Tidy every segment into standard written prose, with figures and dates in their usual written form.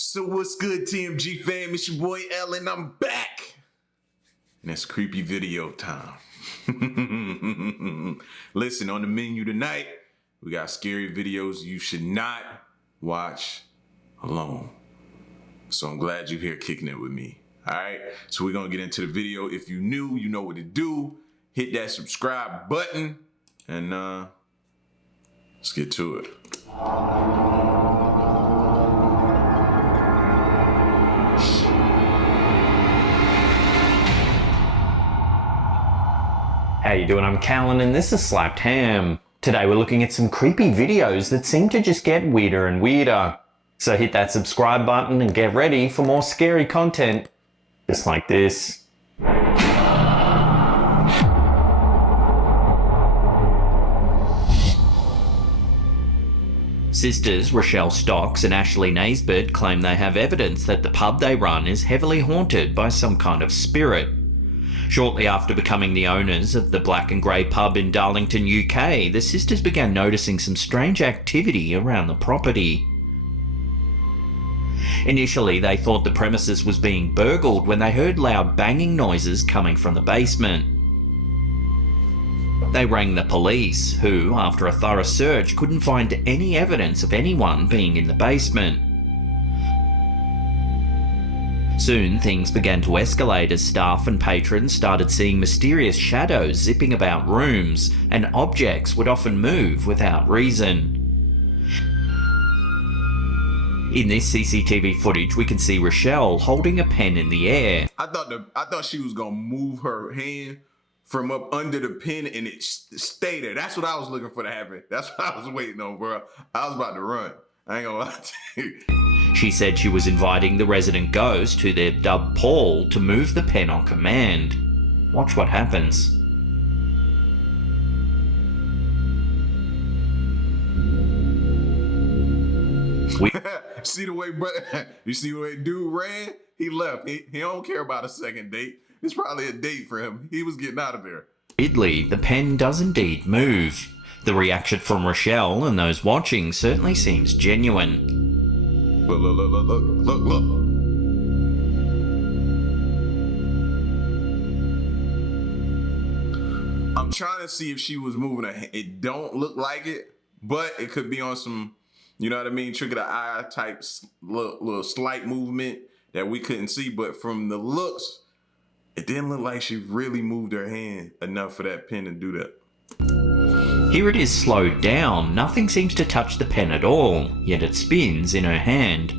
So what's good, TMG fam? It's your boy L and I'm back. And it's creepy video time. Listen, on the menu tonight, we got scary videos you should not watch alone. So I'm glad you're here kicking it with me. All right, so we're gonna get into the video. If you're new, you know what to do. Hit that subscribe button and let's get to it. How you doing? I'm Callan and this is Slapped Ham. Today we're looking at some creepy videos that seem to just get weirder and weirder. So hit that subscribe button and get ready for more scary content just like this. Sisters Rochelle Stocks and Ashley Naisbitt claim they have evidence that the pub they run is heavily haunted by some kind of spirit. Shortly after becoming the owners of the Black and Grey pub in Darlington, UK, the sisters began noticing some strange activity around the property. Initially, they thought the premises was being burgled when they heard loud banging noises coming from the basement. They rang the police, who, after a thorough search, couldn't find any evidence of anyone being in the basement. Soon, things began to escalate as staff and patrons started seeing mysterious shadows zipping about rooms, and objects would often move without reason. In this CCTV footage, we can see Rochelle holding a pen in the air. I thought she was gonna move her hand from up under the pen and it stayed there. That's what I was looking for to happen. That's what I was waiting on, bro. I was about to run. I ain't gonna lie to you. She said she was inviting the resident ghost, who they've dubbed Paul, to move the pen on command. Watch what happens. See the way, bro? You see the way dude ran? He left. He don't care about a second date. It's probably a date for him. He was getting out of there. Weirdly, the pen does indeed move. The reaction from Rochelle and those watching certainly seems genuine. Look. I'm trying to see if she was moving her hand. It don't look like it, but it could be on some, you know what I mean, trick of the eye type little slight movement that we couldn't see. But from the looks, it didn't look like she really moved her hand enough for that pen to do that. Here it is slowed down. Nothing seems to touch the pen at all, yet it spins in her hand.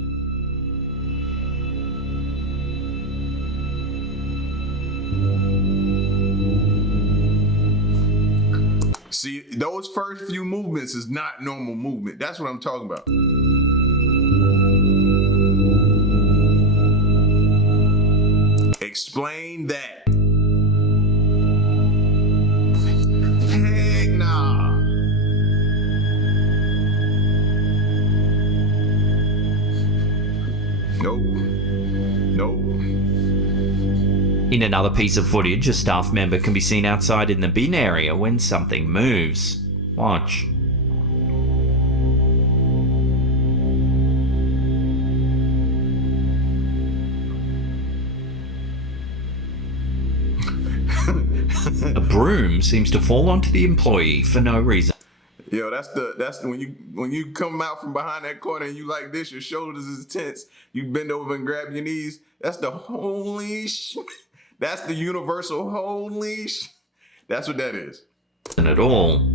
See, those first few movements is not normal movement. That's what I'm talking about. Explain that. Heck nah. Nope. In another piece of footage, a staff member can be seen outside in the bin area when something moves. Watch. A broom seems to fall onto the employee for no reason. Yo, that's when you come out from behind that corner and you like this, your shoulders is tense, you bend over and grab your knees. That's the holy shit. That's the universal holy shit. That's what that is. At all.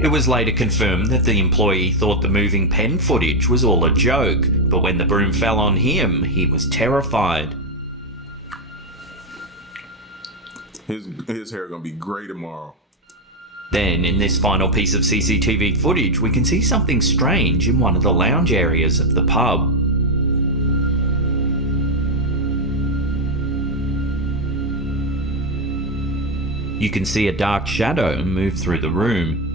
It was later confirmed that the employee thought the moving pen footage was all a joke, but when the broom fell on him, he was terrified. His hair gonna be gray tomorrow. Then, in this final piece of CCTV footage, we can see something strange in one of the lounge areas of the pub. You can see a dark shadow move through the room.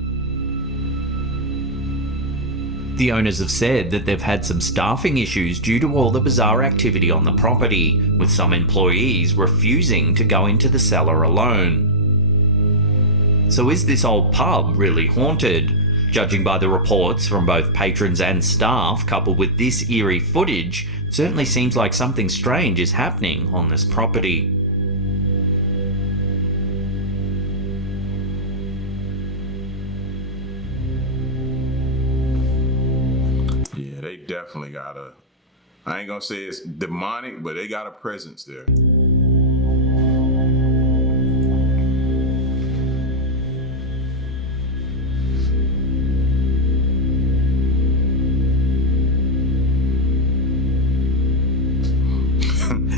The owners have said that they've had some staffing issues due to all the bizarre activity on the property, with some employees refusing to go into the cellar alone. So is this old pub really haunted? Judging by the reports from both patrons and staff, coupled with this eerie footage, it certainly seems like something strange is happening on this property. Yeah, they definitely got I ain't gonna say it's demonic, but they got a presence there.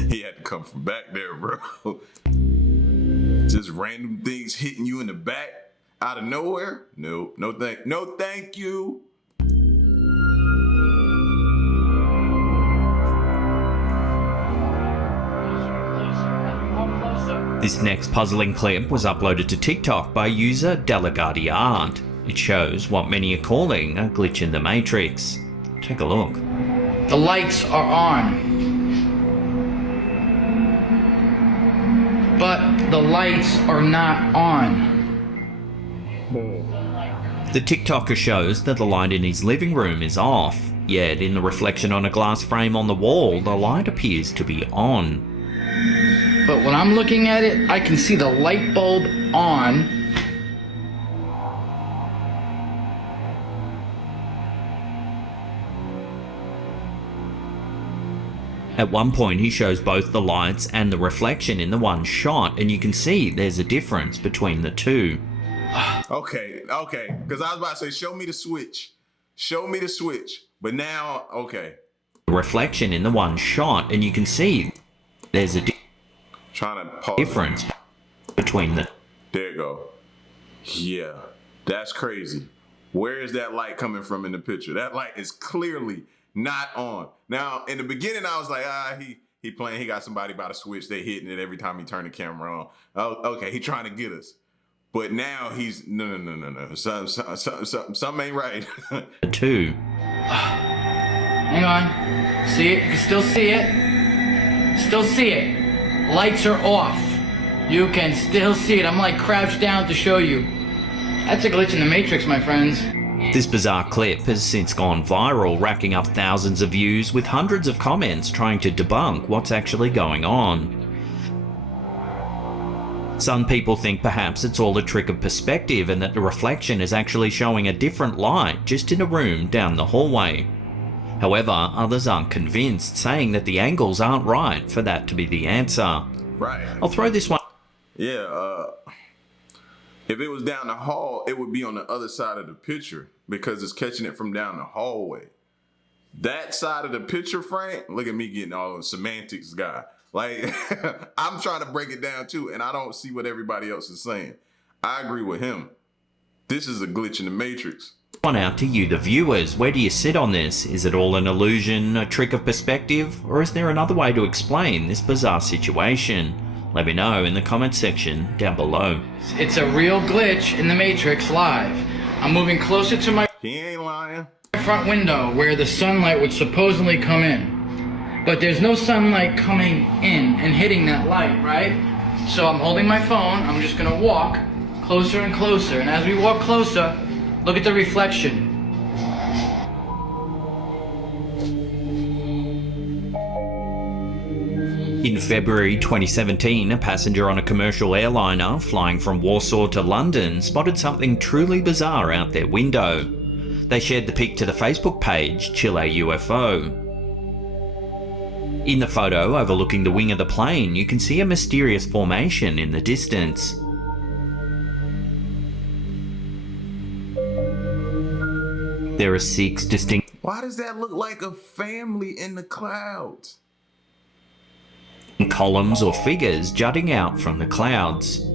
He had to come from back there, bro. Just random things hitting you in the back out of nowhere. No thank you. This next puzzling clip was uploaded to TikTok by user Delegati Art. It shows what many are calling a glitch in the Matrix. Take a look. The lights are on. But the lights are not on. The TikToker shows that the light in his living room is off, yet in the reflection on a glass frame on the wall, the light appears to be on. But when I'm looking at it, I can see the light bulb on. At one point he shows both the lights and the reflection in the one shot, and you can see there's a difference between the two. Okay, because I was about to say, show me the switch. But now, okay. The reflection in the one shot, and you can see there's a Trying to pause. difference between the... There you go. Yeah, that's crazy. Where is that light coming from in the picture? That light is clearly not on. Now, in the beginning, I was like, he playing, he got somebody by the switch, they hitting it every time he turn the camera on. Oh, okay, he trying to get us. But now he's, no. Something ain't right. The two. Hang on. See it? You can still see it. Still see it. Lights are off. You can still see it. I'm like crouched down to show you. That's a glitch in the Matrix, my friends. This bizarre clip has since gone viral, racking up thousands of views with hundreds of comments trying to debunk what's actually going on. Some people think perhaps it's all a trick of perspective and that the reflection is actually showing a different light just in a room down the hallway. However, others aren't convinced, saying that the angles aren't right for that to be the answer. Right. I'll throw this one. Yeah, if it was down the hall, it would be on the other side of the picture because it's catching it from down the hallway. That side of the picture frame, look at me getting all the semantics guy. Like, I'm trying to break it down too, and I don't see what everybody else is saying. I agree with him. This is a glitch in the Matrix. One out to you, the viewers. Where do you sit on this? Is it all an illusion, a trick of perspective, or is there another way to explain this bizarre situation? Let me know in the comments section down below. It's a real glitch in the Matrix live. I'm moving closer to my He ain't lying. front window where the sunlight would supposedly come in. But there's no sunlight coming in and hitting that light, right? So I'm holding my phone, I'm just gonna walk closer and closer, and as we walk closer, look at the reflection. In February 2017, a passenger on a commercial airliner flying from Warsaw to London spotted something truly bizarre out their window. They shared the pic to the Facebook page, Chile UFO. In the photo overlooking the wing of the plane, you can see a mysterious formation in the distance. There are 6 distinct Why does that look like a family in the clouds? columns or figures jutting out from the clouds.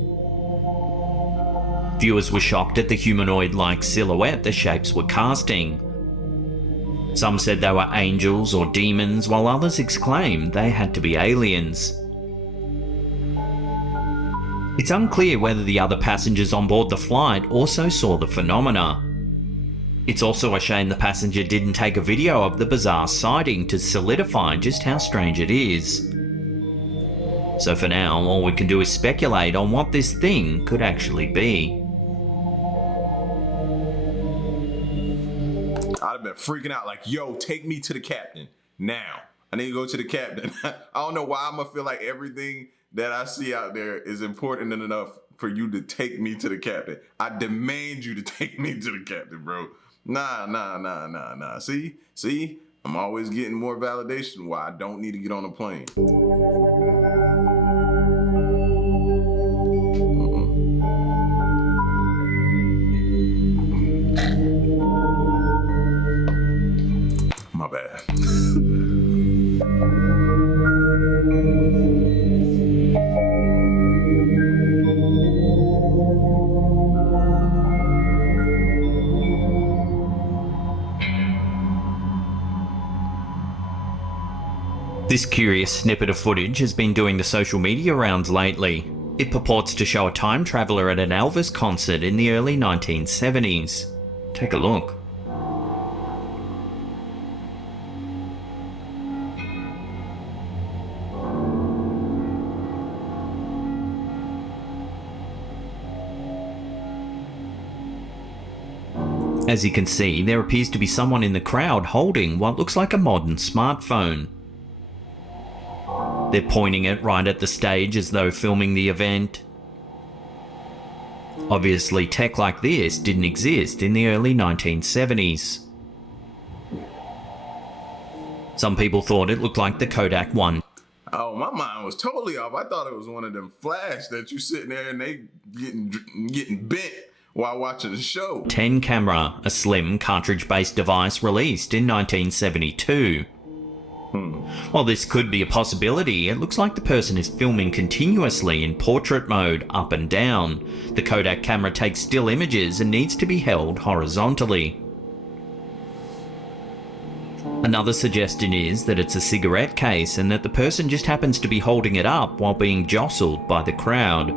Viewers were shocked at the humanoid-like silhouette the shapes were casting. Some said they were angels or demons, while others exclaimed they had to be aliens. It's unclear whether the other passengers on board the flight also saw the phenomena. It's also a shame the passenger didn't take a video of the bizarre sighting to solidify just how strange it is. So for now, all we can do is speculate on what this thing could actually be. been freaking out like, yo, take me to the captain now. I need to go to the captain. I don't know why I'm gonna feel like everything that I see out there is important enough for you to take me to the captain. I demand you to take me to the captain, bro. Nah. See? I'm always getting more validation why I don't need to get on a plane. My bad. This curious snippet of footage has been doing the social media rounds lately. It purports to show a time traveller at an Elvis concert in the early 1970s. Take a look. As you can see, there appears to be someone in the crowd holding what looks like a modern smartphone. They're pointing it right at the stage as though filming the event. Obviously, tech like this didn't exist in the early 1970s. Some people thought it looked like the Kodak One. Oh, my mind was totally off. I thought it was one of them flash that you sitting there and they getting bent while watching the show. 10 camera, a slim cartridge-based device released in 1972. While this could be a possibility, it looks like the person is filming continuously in portrait mode, up and down. The Kodak camera takes still images and needs to be held horizontally. Another suggestion is that it's a cigarette case and that the person just happens to be holding it up while being jostled by the crowd.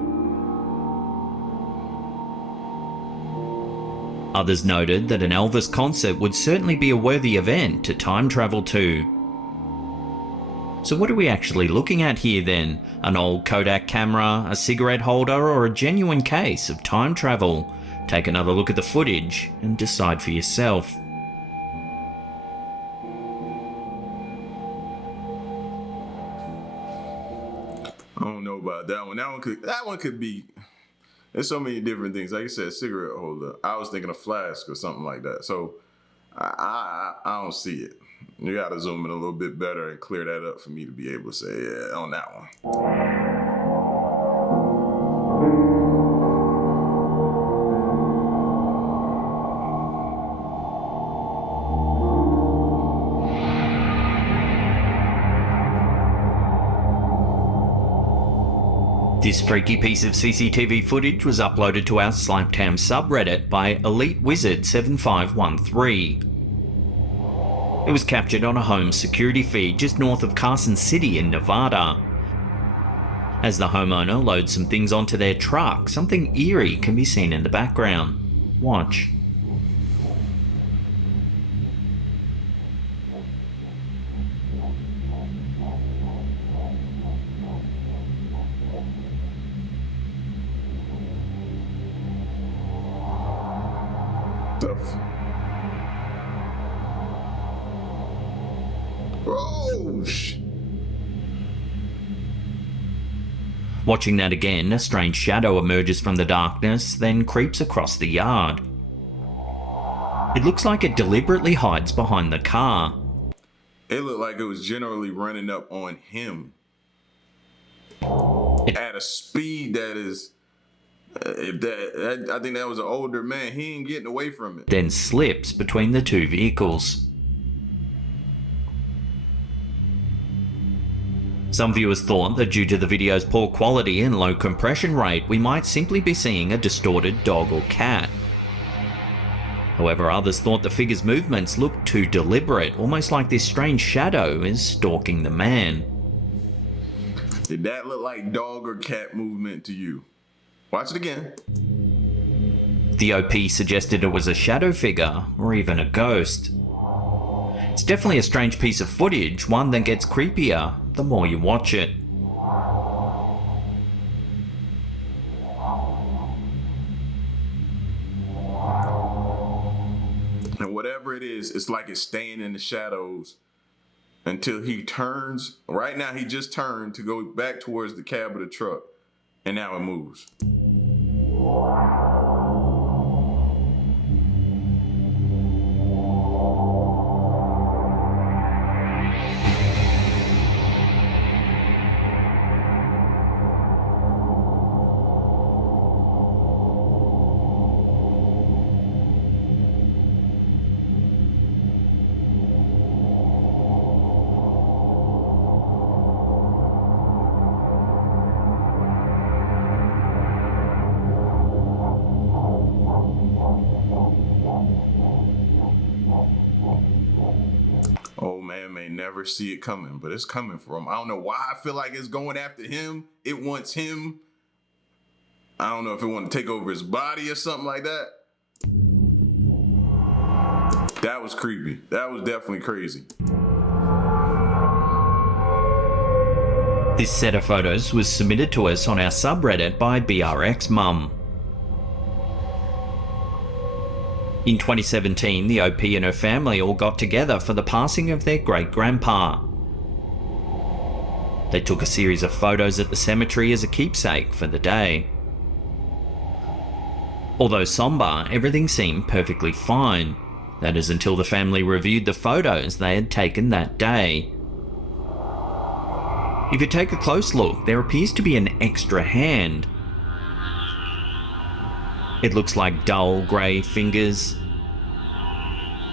Others noted that an Elvis concert would certainly be a worthy event to time travel to. So what are we actually looking at here then? An old Kodak camera, a cigarette holder, or a genuine case of time travel? Take another look at the footage and decide for yourself. I don't know about that one. That one could be. There's so many different things. Like you said, cigarette holder. I was thinking a flask or something like that. So I don't see it. You gotta zoom in a little bit better and clear that up for me to be able to say, yeah, on that one. This freaky piece of CCTV footage was uploaded to our Slipecam subreddit by Elite Wizard 7513. It was captured on a home security feed just north of Carson City in Nevada. As the homeowner loads some things onto their truck, something eerie can be seen in the background. Watch. Watching that again, a strange shadow emerges from the darkness, then creeps across the yard. It looks like it deliberately hides behind the car. It looked like it was generally running up on him at a speed that is. I think that was an older man. He ain't getting away from it. Then slips between the two vehicles. Some viewers thought that due to the video's poor quality and low compression rate, we might simply be seeing a distorted dog or cat. However, others thought the figure's movements looked too deliberate, almost like this strange shadow is stalking the man. Did that look like dog or cat movement to you? Watch it again. The OP suggested it was a shadow figure, or even a ghost. It's definitely a strange piece of footage, one that gets creepier the more you watch it. And whatever whatever it is, it's like it's staying in the shadows until he turns. Right now, he just turned to go back towards the cab of the truck, and now it moves. Old man may never see it coming, but it's coming for him. I don't know why I feel like it's going after him. It wants him. I don't know if it wants to take over his body or something like that. That was creepy. That was definitely crazy. This set of photos was submitted to us on our subreddit by BRX Mum. In 2017, the OP and her family all got together for the passing of their great-grandpa. They took a series of photos at the cemetery as a keepsake for the day. Although somber, everything seemed perfectly fine. That is until the family reviewed the photos they had taken that day. If you take a close look, there appears to be an extra hand. It looks like dull, grey fingers.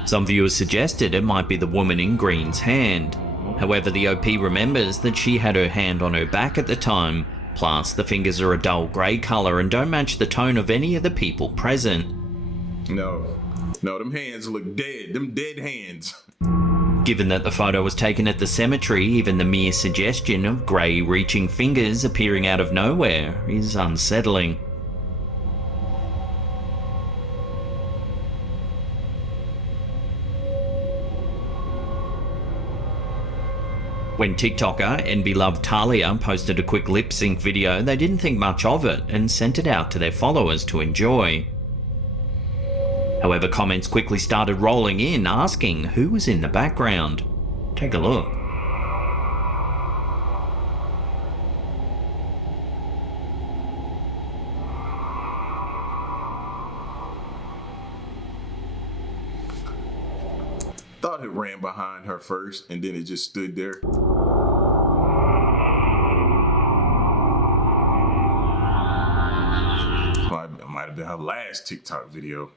Some viewers suggested it might be the woman in green's hand. However, the OP remembers that she had her hand on her back at the time, plus the fingers are a dull grey colour and don't match the tone of any of the people present. No, them hands look dead. Them dead hands. Given that the photo was taken at the cemetery, even the mere suggestion of grey reaching fingers appearing out of nowhere is unsettling. When TikToker and beloved Talia posted a quick lip sync video, they didn't think much of it and sent it out to their followers to enjoy. However, comments quickly started rolling in asking who was in the background. Take a look. Thought it ran behind her first and then it just stood there. Might have been her last TikTok video.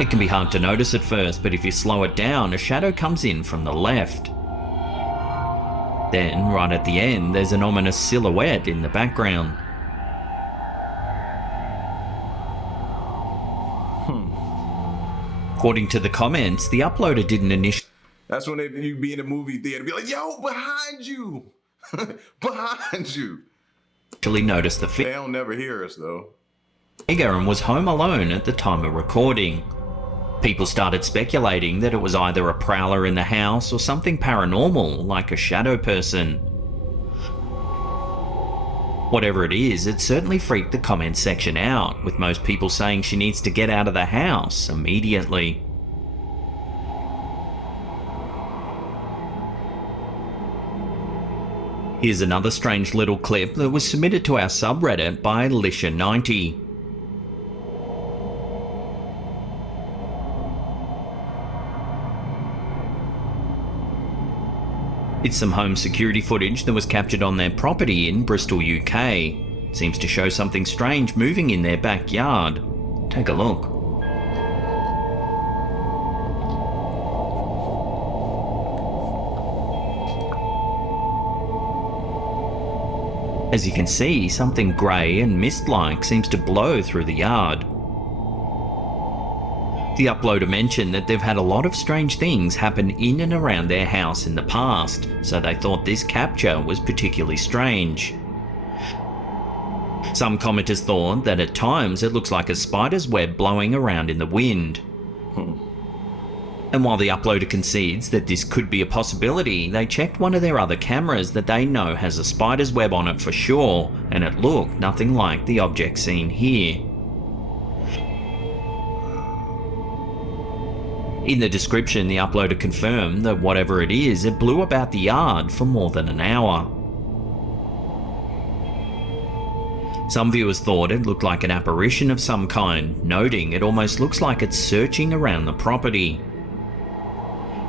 It can be hard to notice at first, but if you slow it down, a shadow comes in from the left. Then, right at the end, there's an ominous silhouette in the background. According to the comments, the uploader didn't initially... That's when you'd be in a movie theater and be like, yo, behind you! Behind you! notice the They'll never hear us though. figure and was home alone at the time of recording. People started speculating that it was either a prowler in the house or something paranormal like a shadow person. Whatever it is, it certainly freaked the comment section out, with most people saying she needs to get out of the house immediately. Here's another strange little clip that was submitted to our subreddit by Lisha90. It's some home security footage that was captured on their property in Bristol, UK. It seems to show something strange moving in their backyard. Take a look. As you can see, something grey and mist-like seems to blow through the yard. The uploader mentioned that they've had a lot of strange things happen in and around their house in the past, so they thought this capture was particularly strange. Some commenters thought that at times it looks like a spider's web blowing around in the wind. And while the uploader concedes that this could be a possibility, they checked one of their other cameras that they know has a spider's web on it for sure, and it looked nothing like the object seen here. In the description, the uploader confirmed that whatever it is, it blew about the yard for more than an hour. Some viewers thought it looked like an apparition of some kind, noting it almost looks like it's searching around the property.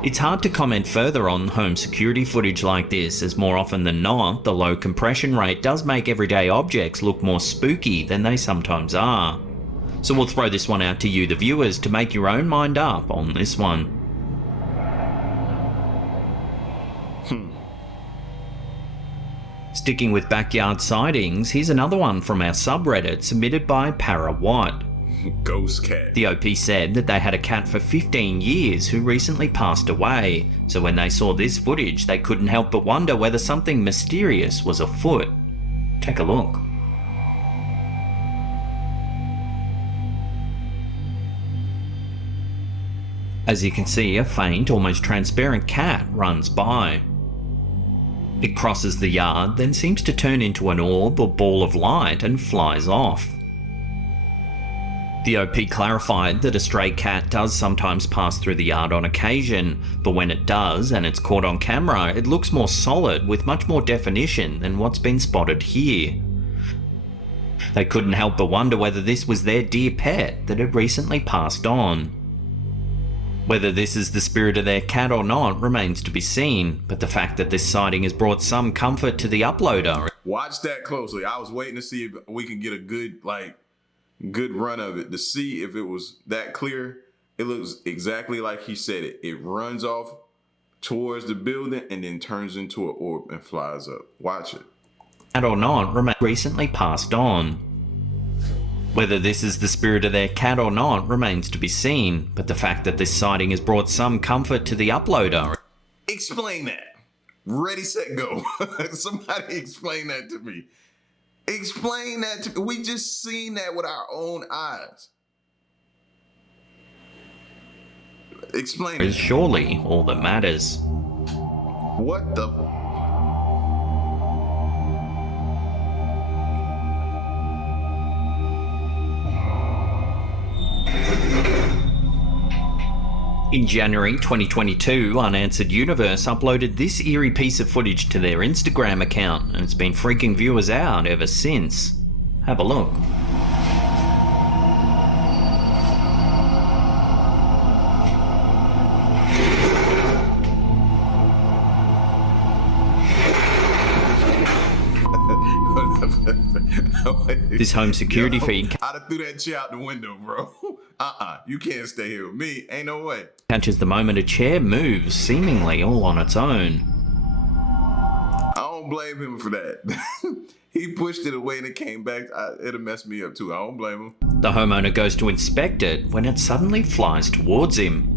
It's hard to comment further on home security footage like this, as more often than not, the low compression rate does make everyday objects look more spooky than they sometimes are. So we'll throw this one out to you, the viewers, to make your own mind up on this one. Sticking with backyard sightings, here's another one from our subreddit submitted by Parawatt. Ghost cat. The OP said that they had a cat for 15 years who recently passed away, so when they saw this footage they couldn't help but wonder whether something mysterious was afoot. Take a look. As you can see, a faint, almost transparent cat runs by. It crosses the yard, then seems to turn into an orb or ball of light and flies off. The OP clarified that a stray cat does sometimes pass through the yard on occasion, but when it does and it's caught on camera, it looks more solid with much more definition than what's been spotted here. They couldn't help but wonder whether this was their dear pet that had recently passed on. Whether this is the spirit of their cat or not remains to be seen, but the fact that this sighting has brought some comfort to the uploader. Watch that closely. I was waiting to see if we can get a good run of it to see if it was that clear. It looks exactly like he said it. It runs off towards the building and then turns into an orb and flies up. Watch it. Cat or not remains recently passed on. Whether this is the spirit of their cat or not remains to be seen, but the fact that this sighting has brought some comfort to the uploader. Explain that. Ready, set, go. Somebody explain that to me. Explain that to me. We just seen that with our own eyes. Explain it. Is surely all that matters. What the... In January 2022, Unanswered Universe uploaded this eerie piece of footage to their Instagram account, and it's been freaking viewers out ever since. Have a look. This home security feed I'd have threw that chair out the window, bro. You can't stay here with me. Ain't no way. catches the moment a chair moves, seemingly all on its own. I don't blame him for that. He pushed it away and it came back. It'll mess me up too. I don't blame him. The homeowner goes to inspect it when it suddenly flies towards him.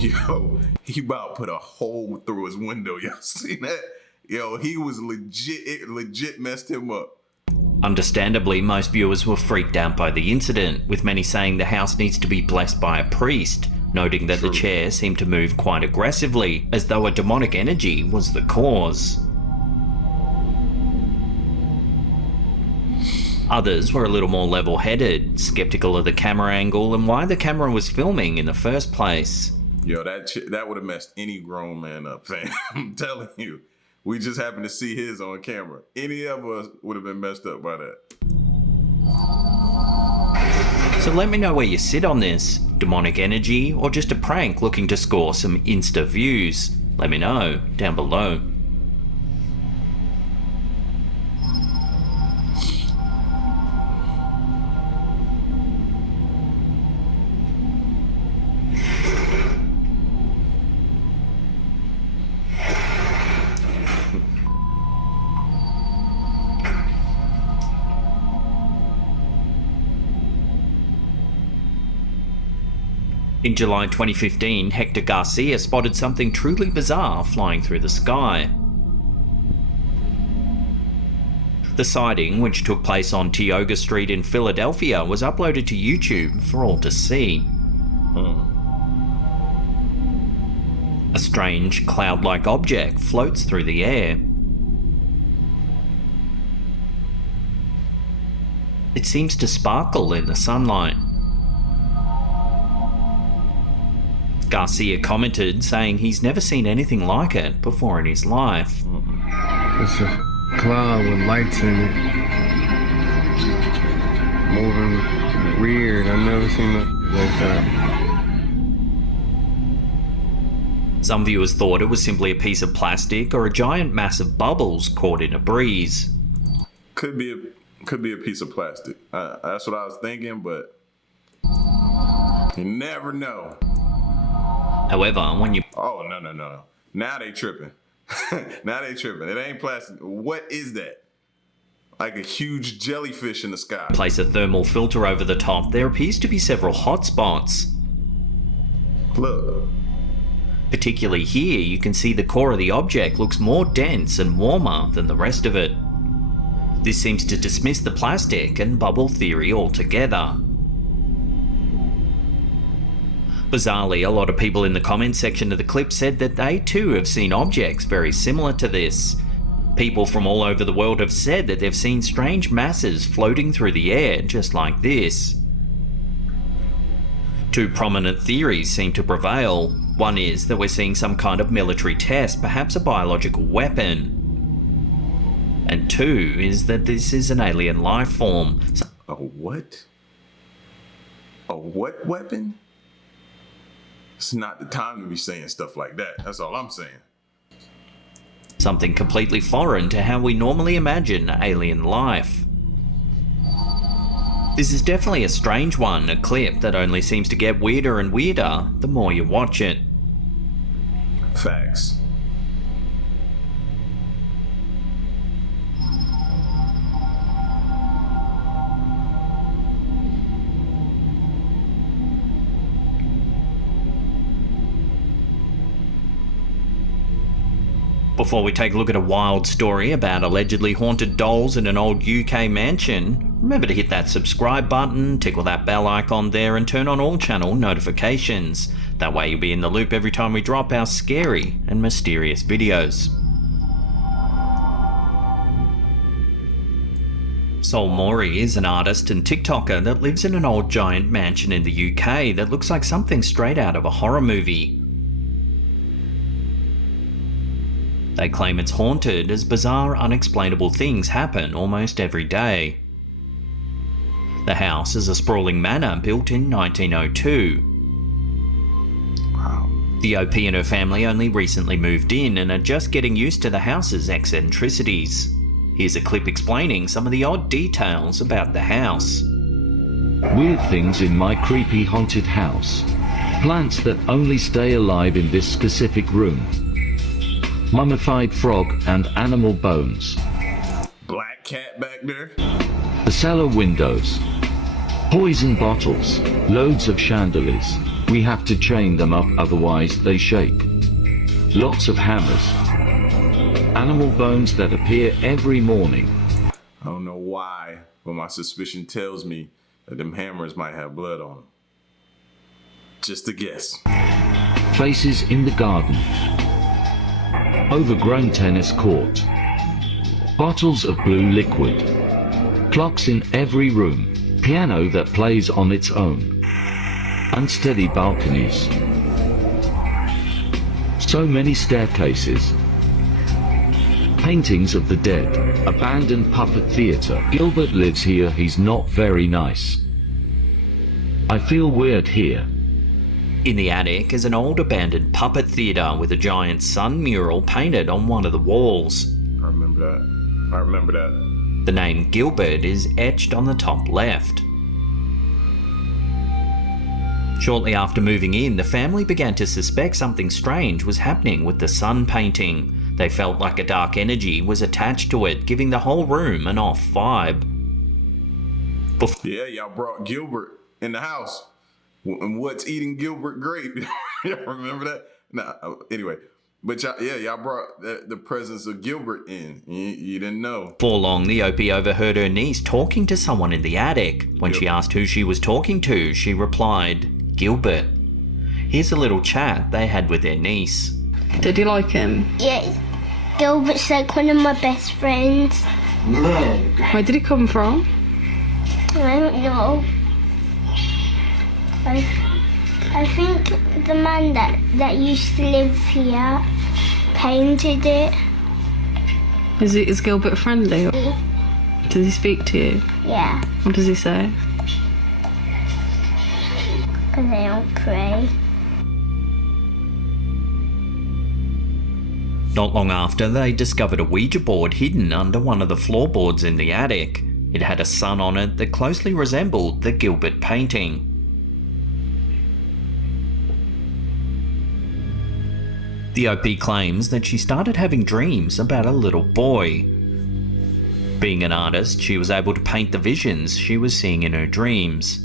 Yo, he about put a hole through his window. Y'all seen that? Yo, he was legit, it legit messed him up. Understandably, most viewers were freaked out by the incident, with many saying the house needs to be blessed by a priest, noting that the chair seemed to move quite aggressively, as though a demonic energy was the cause. Others were a little more level-headed, skeptical of the camera angle and why the camera was filming in the first place. Yo, that would have messed any grown man up, fam. I'm telling you. We just happened to see his on camera. Any of us would have been messed up by that. So let me know where you sit on this. Demonic energy or just a prank looking to score some Insta views? Let me know down below. In July 2015, Hector Garcia spotted something truly bizarre flying through the sky. The sighting, which took place on Tioga Street in Philadelphia, was uploaded to YouTube for all to see. A strange, cloud-like object floats through the air. It seems to sparkle in the sunlight. Garcia commented, saying he's never seen anything like it before in his life. It's a cloud with lights in it. Moving weird. I've never seen nothing like that. Some viewers thought it was simply a piece of plastic or a giant mass of bubbles caught in a breeze. Could be a piece of plastic. That's what I was thinking, but you never know. However, when you... Oh, no. Now they tripping. It ain't plastic. What is that? Like a huge jellyfish in the sky. Place a thermal filter over the top, there appears to be several hot spots. Look. Particularly here, you can see the core of the object looks more dense and warmer than the rest of it. This seems to dismiss the plastic and bubble theory altogether. Bizarrely, a lot of people in the comments section of the clip said that they too have seen objects very similar to this. People from all over the world have said that they've seen strange masses floating through the air just like this. Two prominent theories seem to prevail. One is that we're seeing some kind of military test, perhaps a biological weapon. And two is that this is an alien life form. A what? A what weapon? It's not the time to be saying stuff like that. That's all I'm saying. Something completely foreign to how we normally imagine alien life. This is definitely a strange one, a clip that only seems to get weirder and weirder the more you watch it. Facts. Before we take a look at a wild story about allegedly haunted dolls in an old UK mansion, remember to hit that subscribe button, tickle that bell icon there and turn on all channel notifications. That way you'll be in the loop every time we drop our scary and mysterious videos. Sol Mori is an artist and TikToker that lives in an old giant mansion in the UK that looks like something straight out of a horror movie. They claim it's haunted as bizarre, unexplainable things happen almost every day. The house is a sprawling manor built in 1902. Wow. The OP and her family only recently moved in and are just getting used to the house's eccentricities. Here's a clip explaining some of the odd details about the house. Weird things in my creepy haunted house. Plants that only stay alive in this specific room. Mummified frog and animal bones. Black cat back there. The cellar windows. Poison bottles. Loads of chandeliers. We have to chain them up, otherwise they shake. Lots of hammers. Animal bones that appear every morning. I don't know why, but my suspicion tells me that them hammers might have blood on them. Just a guess. Faces in the garden. Overgrown tennis court. Bottles of blue liquid. Clocks in every room. Piano that plays on its own. Unsteady balconies. So many staircases. Paintings of the dead. Abandoned puppet theater. Gilbert lives here, he's not very nice. I feel weird here. In the attic is an old abandoned puppet theatre with a giant sun mural painted on one of the walls. I remember that. The name Gilbert is etched on the top left. Shortly after moving in, the family began to suspect something strange was happening with the sun painting. They felt like a dark energy was attached to it, giving the whole room an off vibe. Yeah, y'all brought Gilbert in the house. And what's eating Gilbert grape? Y'all remember that? Nah, anyway. But y'all brought the presence of Gilbert in. You didn't know. Before long, the OP overheard her niece talking to someone in the attic. When she asked who she was talking to, she replied, Gilbert. Here's a little chat they had with their niece. Did you like him? Yeah, Gilbert's like one of my best friends. Where did he come from? I don't know. I think the man that used to live here painted it. Is Gilbert friendly? Does he speak to you? Yeah, What does he say? because I don't pray. Not long after, they discovered a Ouija board hidden under one of the floorboards in the attic. It had a sun on it that closely resembled the Gilbert painting. The OP claims that she started having dreams about a little boy. Being an artist, she was able to paint the visions she was seeing in her dreams.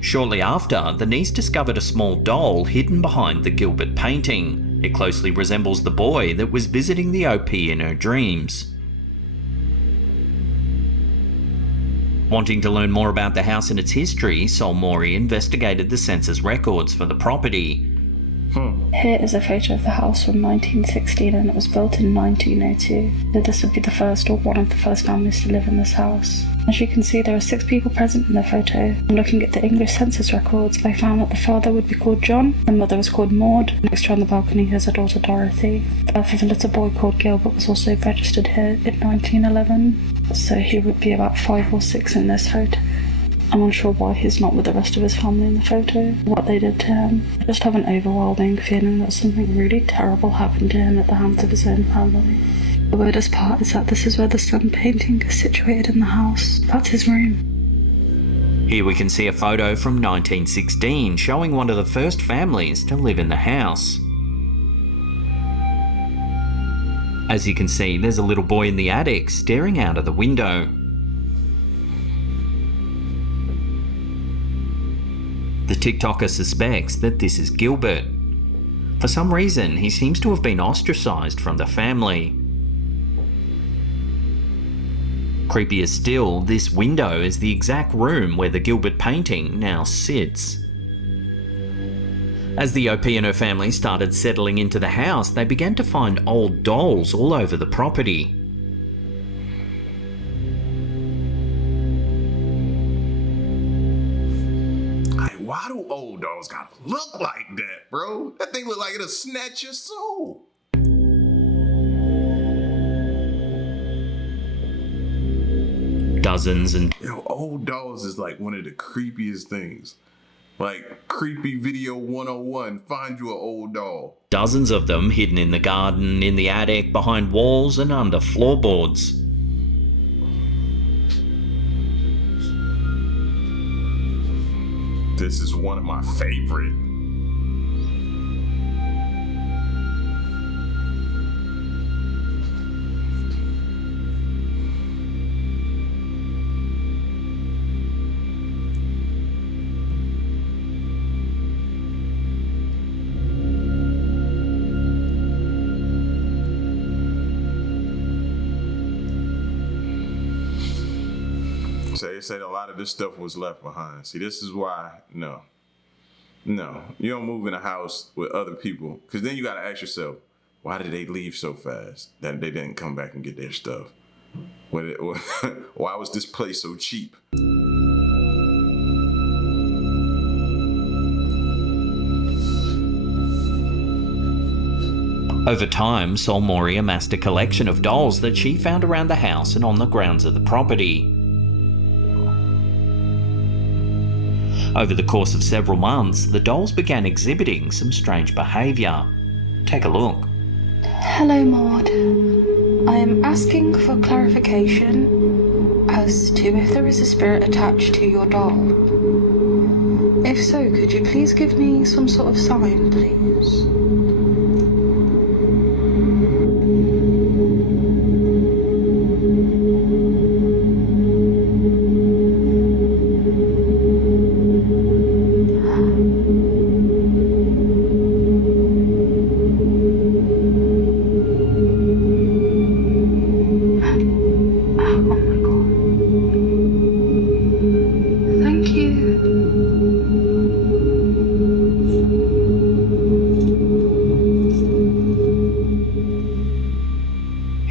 Shortly after, the niece discovered a small doll hidden behind the Gilbert painting. It closely resembles the boy that was visiting the OP in her dreams. Wanting to learn more about the house and its history, Sol Mori investigated the census records for the property. Here is a photo of the house from 1916, and it was built in 1902. So this would be the first or one of the first families to live in this house. As you can see, there are 6 people present in the photo. Looking at the English census records, I found that the father would be called John, the mother was called Maud. Next to her on the balcony is her daughter Dorothy. The birth of a little boy called Gilbert was also registered here in 1911, so he would be about 5 or 6 in this photo. I'm unsure why he's not with the rest of his family in the photo, what they did to him. I just have an overwhelming feeling that something really terrible happened to him at the hands of his own family. The weirdest part is that this is where the sun painting is situated in the house. That's his room. Here we can see a photo from 1916 showing one of the first families to live in the house. As you can see, there's a little boy in the attic staring out of the window. The TikToker suspects that this is Gilbert. For some reason, he seems to have been ostracised from the family. Creepier still, this window is the exact room where the Gilbert painting now sits. As the OP and her family started settling into the house, they began to find old dolls all over the property. Why do old dolls gotta look like that, bro? That thing look like it'll snatch your soul. Dozens and Old dolls is like one of the creepiest things. Like creepy video 101, find you an old doll. dozens of them hidden in the garden, in the attic, behind walls and under floorboards. This is one of my favorite. They said a lot of this stuff was left behind. See, this is why, no, you don't move in a house with other people, because then you got to ask yourself, why did they leave so fast that they didn't come back and get their stuff? Why was this place so cheap? Over time, Sol Mori amassed a collection of dolls that she found around the house and on the grounds of the property. Over the course of several months, the dolls began exhibiting some strange behaviour. Take a look. Hello, Maud. I am asking for clarification as to if there is a spirit attached to your doll. If so, could you please give me some sort of sign, please?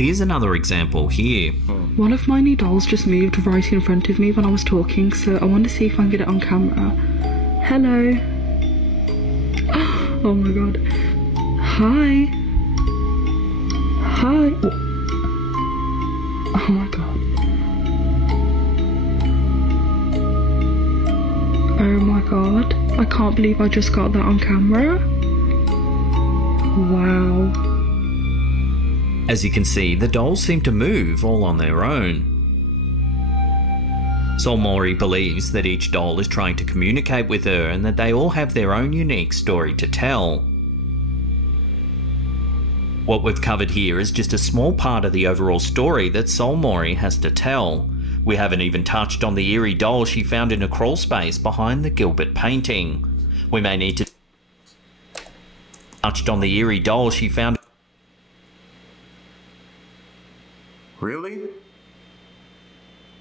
Here's another example here. One of my new dolls just moved right in front of me when I was talking, so I want to see if I can get it on camera. Hello. Oh my god. Hi. Hi. Oh my god. Oh my god. I can't believe I just got that on camera. Wow. As you can see, the dolls seem to move all on their own. Solmori believes that each doll is trying to communicate with her and that they all have their own unique story to tell. What we've covered here is just a small part of the overall story that Solmori has to tell. We haven't even touched on the eerie doll she found in a crawl space behind the Gilbert painting. We may need to touch on the eerie doll she found. Really?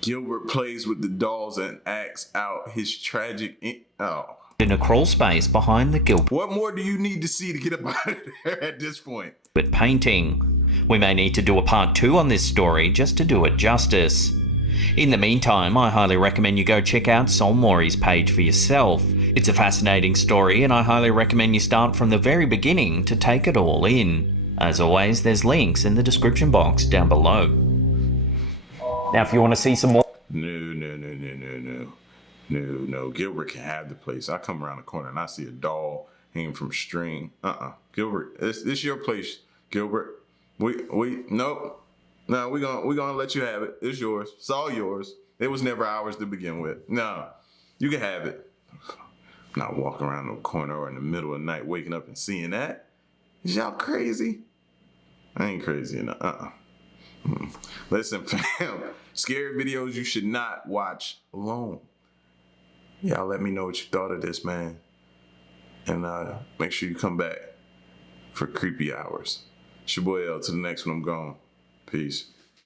Gilbert plays with the dolls and acts out his tragic In a crawl space behind the Gilbert What more do you need to see to get up out of there at this point? painting. We may need to do a part 2 on this story just to do it justice. In the meantime, I highly recommend you go check out Solmori's page for yourself. It's a fascinating story and I highly recommend you start from the very beginning to take it all in. As always, there's links in the description box down below. Now if you want to see some more... No. Gilbert can have the place. I come around the corner and I see a doll hanging from a string. Gilbert, this your place, Gilbert. Nope. No, we gonna let you have it. It's yours. It's all yours. It was never ours to begin with. No, you can have it. I'm not walking around the corner or in the middle of the night waking up and seeing that. Is y'all crazy? I ain't crazy enough. Listen, fam, scary videos you should not watch alone. Y'all let me know what you thought of this, man. And make sure you come back for creepy hours. It's your boy L. To the next one, I'm gone. Peace.